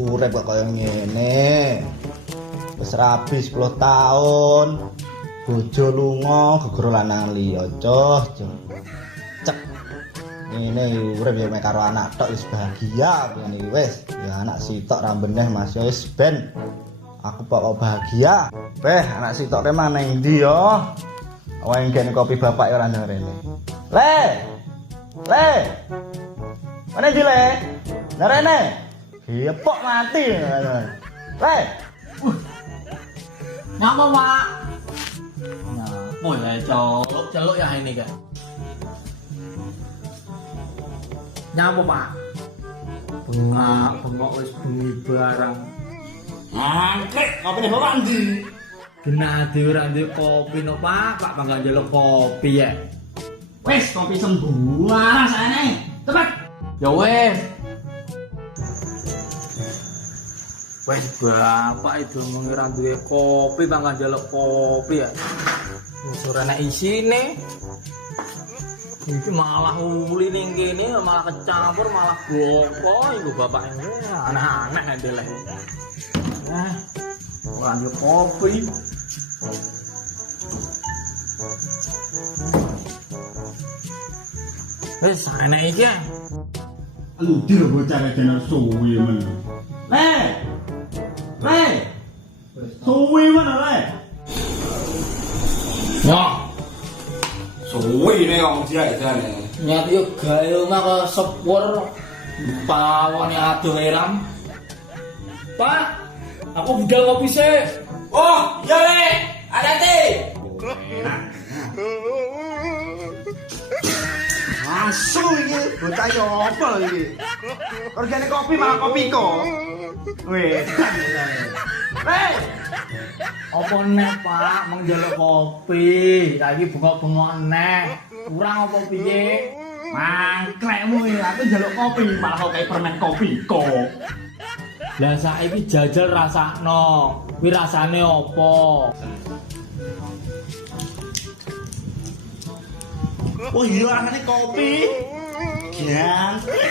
Urip kok kaya ngene. Wis rabi 10 tahun. Bojo lunga gegoro lanang liya, coh. Cek. Ngene urip ya mek karo anak tok wis bahagia ngene wis. Ya anak sitok ra beneh Mas ya wis ben. Aku pokok bahagia. Anak sitok ke mana nang ndi yo? Awake ngene kopi bapak ora nang rene. Le. Mana ndi le? Nang rene. Iya pok mati. Le. Ngapa, Pak? Ngapa ya, celuk ya ini kan. Nyapa, Pak? Bengak wis bengi barang. Angkrek, kopine bapak ndi? Genade ora ndek kopi no, Pak. Pak bangga njaluk kopi ya. Wes kopi sembuh rasane. Cepet. Ya wes. Wes bapak itu mengira duwe kopi bangga njaluk kopi ya. Wis ora ana isine. Iki malah uli ning kene malah kecampur malah blopo iku bapak ini anak-anak ndeleh. Ora njaluk kopi. Wes ana iki. Endi lho bocah kene suwi men. Le. Suwi mana le? Ya, Suwi nek wong diajane. nyat yo gawe omah kok sepur pawone adoh eram. Pak, aku budal kopi sik. Oh, iya le. Hati-hati. Asu iki, bocah yo apa iki? Organe kopi malah kopi kok. Wes. Apa neh, Pak? Mong njaluk kopi. Saiki bengok-bengok neh. Kurang apa piye? Mangkrekmu iki aku njaluk kopi malah kok kayak permen kopi kok. Lah saiki jajal rasakno. Kuwi rasane apa? Oh iya rasane kopi. Ganteng.